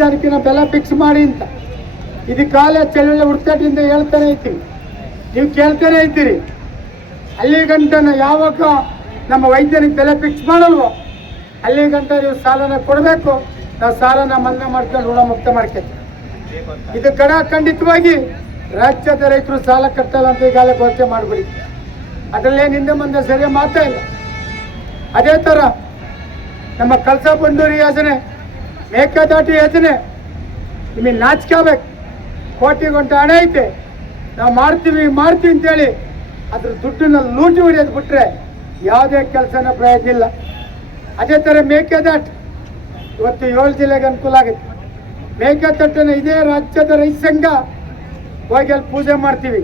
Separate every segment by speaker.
Speaker 1: ರಾಜಧಾನಿಕಿನ ಬೆಲೆ ಫಿಕ್ಸ್ ಮಾಡಿ ಅಂತ. ಇದು ಕಾಲ ಚಳುವಳಿ ಹುಡ್ಕಾಟಿಂದ ಹೇಳ್ತಾನೆ ಐತಿ ನೀವು ಕೇಳ್ತಾನೆ ಇದ್ದೀರಿ. ಅಲ್ಲಿ ಗಂಟನ ಯಾವಾಗ ನಮ್ಮ ವೈದ್ಯರಿಗೆ ಬೆಲೆ ಫಿಕ್ಸ್ ಮಾಡಲ್ವೋ ಅಲ್ಲಿ ಗಂಟ ನೀವು ಸಾಲನ ಕೊಡಬೇಕು. ನಾವು ಸಾಲನ ಮನ್ನಾ ಮಾಡ್ಕೊಂಡು ಋಣ ಮುಕ್ತ ಮಾಡ್ಕೊತೀವಿ. ಇದು ಕಡ ಖಂಡಿತವಾಗಿ ರಾಜ್ಯದ ರೈತರು ಸಾಲ ಕಟ್ಟಲ್ಲ ಅಂತ ಈಗಾಗಲೇ ಘೋಷಣೆ ಮಾಡಿಬಿಡಿ. ಅದರಲ್ಲೇ ಹಿಂದೆ ಮುಂದೆ ಸರಿಯಾಗಿ ಮಾತಾ ಇಲ್ಲ. ಅದೇ ಥರ ನಮ್ಮ ಕಳಸ ಬಂಡೂರಿ ಯೋಜನೆ ಮೇಕೆದಾಟು ಯೋಜನೆ. ನಿಮಗೆ ನಾಚ್ಕೋಬೇಕು ಕೋಟಿ ಹಣ ಐತೆ. ನಾವು ಮಾಡ್ತೀವಿ ಮಾಡ್ತೀವಿ ಅಂತೇಳಿ ಅದ್ರ ದುಡ್ಡನ್ನ ಲೂಟಿ ಹೊಡೆಯೋದು ಬಿಟ್ರೆ ಯಾವುದೇ ಕೆಲಸನ ಪ್ರಯೋಜನ ಇಲ್ಲ. ಅದೇ ಥರ ಮೇಕೆದಾಟು. ಇವತ್ತು ಏಳು ಜಿಲ್ಲೆಗೆ ಅನುಕೂಲ ಆಗುತ್ತೆ ಮೇಕೆದಾಟನ್ನು ಇದೇ ರಾಜ್ಯದ ರೈತ ಸಂಘ ಹೋಗಿ ಅಲ್ಲಿ ಪೂಜೆ ಮಾಡ್ತೀವಿ.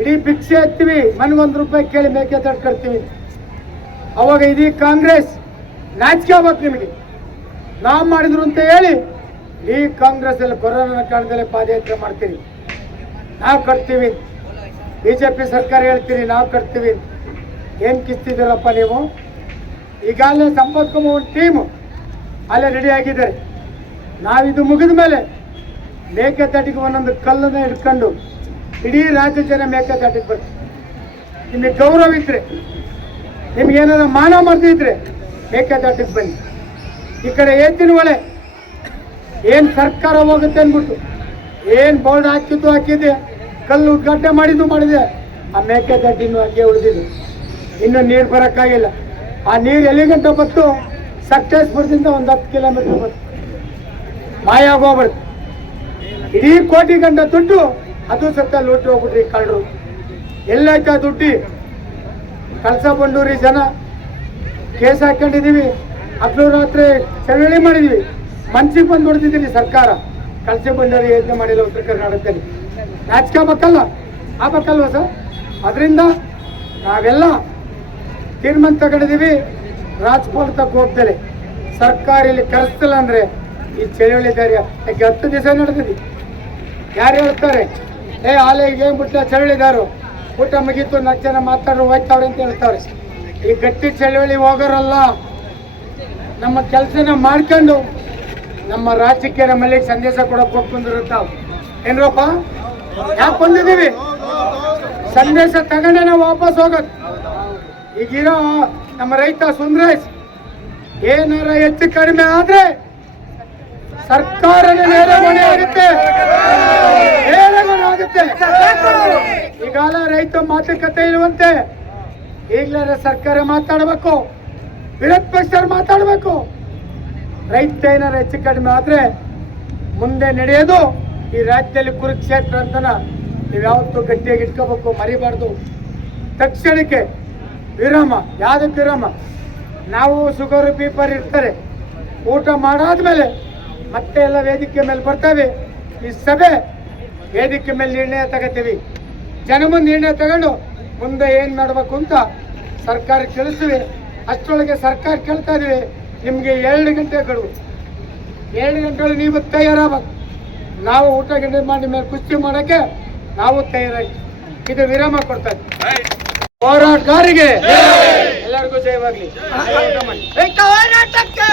Speaker 1: ಇಡೀ ಭಿಕ್ಷೆ ಎತ್ತೀವಿ. ಮನೆಗೊಂದು ರೂಪಾಯಿ ಕೇಳಿ ಮೇಕೆದಾಟು ಕಟ್ತೀವಿ. ಅವಾಗ ಇದೀ ಕಾಂಗ್ರೆಸ್ ನಾಚಿಕೆ ಆಗ್ಬೇಕು ನಿಮಗೆ. ನಾವು ಮಾಡಿದ್ರು ಅಂತ ಹೇಳಿ, ಈ ಕಾಂಗ್ರೆಸ್ ಅಲ್ಲಿ ಕೊರೋನಾ ಕಾರಣದಲ್ಲಿ ಪಾದಯಾತ್ರೆ ಮಾಡ್ತೀರಿ. ನಾವು ಕಟ್ತೀವಿ. ಬಿಜೆಪಿ ಸರ್ಕಾರ ಹೇಳ್ತೀರಿ, ನಾವು ಕಟ್ತೀವಿ. ಏನು ಕಿಸ್ತಿದ್ದೀರಪ್ಪ ನೀವು? ಈಗಾಗಲೇ ಸಂಪತ್ ಕುಮಾರ್ ಒಂದು ಟೀಮು ಅಲ್ಲೇ ರೆಡಿ ಆಗಿದ್ದಾರೆ. ನಾವಿದು ಮುಗಿದ ಮೇಲೆ ಮೇಕೆದಾಟಿಗೆ ಒಂದೊಂದು ಕಲ್ಲನ್ನ ಹಿಡ್ಕೊಂಡು ಇಡೀ ರಾಜ್ಯ ಜನ ಮೇಕೆದಾಟಿಗೆ ಬರ್ತೀವಿ ನಿಮಗೆ ಗೌರವ ಇದ್ರೆ, ನಿಮ್ಗೆ ಏನಾದ್ರು ಮಾನ ಮಾಡ್ತಿದ್ರೆ ಮೇಕೆದಾಟಿಗೆ ಬನ್ನಿ. ಈ ಕಡೆ ಏನ್ ಒಳೆ ಏನು ಸರ್ಕಾರ ಹೋಗುತ್ತೆ ಅಂದ್ಬಿಟ್ಟು, ಏನು ಬೋರ್ಡ್ ಹಾಕಿದ್ದು ಹಾಕಿದೆ, ಕಲ್ಲು ಉದ್ಘಾಟನೆ ಮಾಡಿದ್ದು ಮಾಡಿದೆ. ಆ ಮೇಕೆ ಗಡ್ಡಿನೂ ಹಂಗೆ ಉಳಿದಿದೆ. ಇನ್ನು ನೀರು ಬರೋಕ್ಕಾಗಿಲ್ಲ. ಆ ನೀರು ಎಲ್ಲಿಗಂಟ ಬತ್ತು? ಸಕ್ಸಸ್ಪುರದಿಂದ ಒಂದು ಹತ್ತು ಕಿಲೋಮೀಟರ್ ಬತ್ತು. ಮಾಯ ಹೋಗ್ಬಾರ್ದು ಇಡೀ ಕೋಟಿ ಗಂಟ ದುಡ್ಡು, ಅದು ಸತ್ತ ಲೂಟಿ ಹೋಗ್ಬಿಟ್ರಿ ಕಳ್ಳರು. ಎಲ್ಲೈತೆ ದುಡ್ಡಿ. ಕಳಸ ಬಂಡೂರಿ ಜನ, ಕೇಸ್ ಹಾಕೊಂಡಿದೀವಿ. ರಾತ್ರಿ ಚಳವಳಿ ಮಾಡಿದ್ವಿ. ಮನ್ಸಿಗೆ ಬಂದು ಹೊಡೆದಿದ್ದೀನಿ ಸರ್ಕಾರ. ಕಳಸೆ ಬಂಡೂರಿ ಯೋಜನೆ ಮಾಡಿಲ್ಲ ಉತ್ತರ ಕರ್ನಾಟಕದಲ್ಲಿ. ನಾಚಿಕೆ ಆ ಆಗ್ಬೇಕಲ್ವ ಸರ್? ಅದರಿಂದ ನಾವೆಲ್ಲ ತೀರ್ಮಾನ ತಗೊಂಡಿದ್ದೀವಿ. ರಾಜ್ಪಾಲ್ ತಕ್ಕ ಸರ್ಕಾರ ಇಲ್ಲಿ ಕರೆಸ್ತಿಲ್ಲ ಅಂದರೆ ಈ ಚಳವಳಿ ದಾರಿ ಯಾಕೆ ಹತ್ತು ದಿವಸ ನಡೆದಿದೆ. ಯಾರು ಹೇಳ್ತಾರೆ? ಏ ಆಲೆಗೆ ಬಿಟ್ಟ ಚಳವಳಿದಾರು? ಊಟ ಮುಗೀತು, ನಾಲ್ಕು ಜನ ಮಾತಾಡೋ ಹೋಯ್ತವ್ರೆ ಅಂತ ಹೇಳ್ತಾರೆ. ಈ ಗಟ್ಟಿ ಚಳವಳಿ ಹೋಗೋರಲ್ಲ. ನಮ್ಮ ಕೆಲಸನ ಮಾಡ್ಕೊಂಡು ನಮ್ಮ ರಾಜ್ಯಕ್ಕೆ ನಮ್ಮಲ್ಲಿ ಸಂದೇಶ ಕೊಡಕ್ಕೆ ಹೋಗಿ ಬಂದಿರುತ್ತಾವ ಏನ್ರಪ್ಪ? ಯಾಕೆ ಬಂದಿದ್ದೀವಿ? ಸಂದೇಶ ತಗೊಂಡೆ ನಾವು ವಾಪಸ್ ಹೋಗೋದು. ಈಗಿರೋ ನಮ್ಮ ರೈತ ಸುಂದರೇಶ್, ಏನಾರ ಹೆಚ್ಚು ಕಡಿಮೆ ಆದ್ರೆ ಸರ್ಕಾರದ ನೇರ ಆಗುತ್ತೆ. ಈಗಾಲ ರೈತ ಮಾತುಕತೆ ಇರುವಂತೆ ಈಗಲೇ ಸರ್ಕಾರ ಮಾತಾಡಬೇಕು. ವಿರೋಧ ಪಕ್ಷರು ಮಾತಾಡಬೇಕು. ರೈತ ಏನಾರ ಹೆಚ್ಚು ಕಡಿಮೆ ಆದ್ರೆ ಮುಂದೆ ನಡೆಯೋದು ಈ ರಾಜ್ಯದಲ್ಲಿ ಕುರುಕ್ಷೇತ್ರ ಅಂತನ ನೀವು ಯಾವತ್ತೂ ಗಟ್ಟಿಯಾಗಿ ಇಟ್ಕೋಬೇಕು, ಮರಿಬಾರ್ದು. ತಕ್ಷಣಕ್ಕೆ ವಿರಾಮ, ಯಾವ್ದಕ್ಕೆ ವಿರಾಮ? ನಾವು ಶುಗರ್ ಪೀಪರ್ ಇರ್ತಾರೆ. ಊಟ ಮಾಡಾದ್ಮೇಲೆ ಮತ್ತೆ ಎಲ್ಲ ವೇದಿಕೆ ಮೇಲೆ ಬರ್ತೇವೆ. ಈ ಸಭೆ ವೇದಿಕೆ ಮೇಲೆ ನಿರ್ಣಯ ತಗೋತೀವಿ. ಜನ ಮುಂದೆ ನಿರ್ಣಯ ತಗೊಂಡು ಮುಂದೆ ಏನು ಮಾಡಬೇಕು ಅಂತ ಸರ್ಕಾರ ತಿಳಿಸ್ತೀವಿ ಅಷ್ಟರೊಳಗೆ ಸರ್ಕಾರ ಕೇಳ್ತಾ ಇದೀವಿ ನಿಮಗೆ ಎರಡು ಗಂಟೆಗಳು ಎರಡು ಗಂಟೆ ನೀವು ತಯಾರಾಗಬೇಕು ನಾವು ಊಟ ಗಂಟೆ ಮಾಡಿ ಮೇಲೆ ಕುಸ್ತಿ ಮಾಡಕ್ಕೆ ನಾವು ತಯಾರಾಗಿ ಇದು ವಿರಾಮ ಕೊಡ್ತಾ ಇದ್ದೀವಿ ಹೋರಾಟಗಾರಿಗೆ ಎಲ್ಲರಿಗೂ ಜಯವಾಗ್ಲಿ
Speaker 2: ಹೋರಾಟಕ್ಕೆ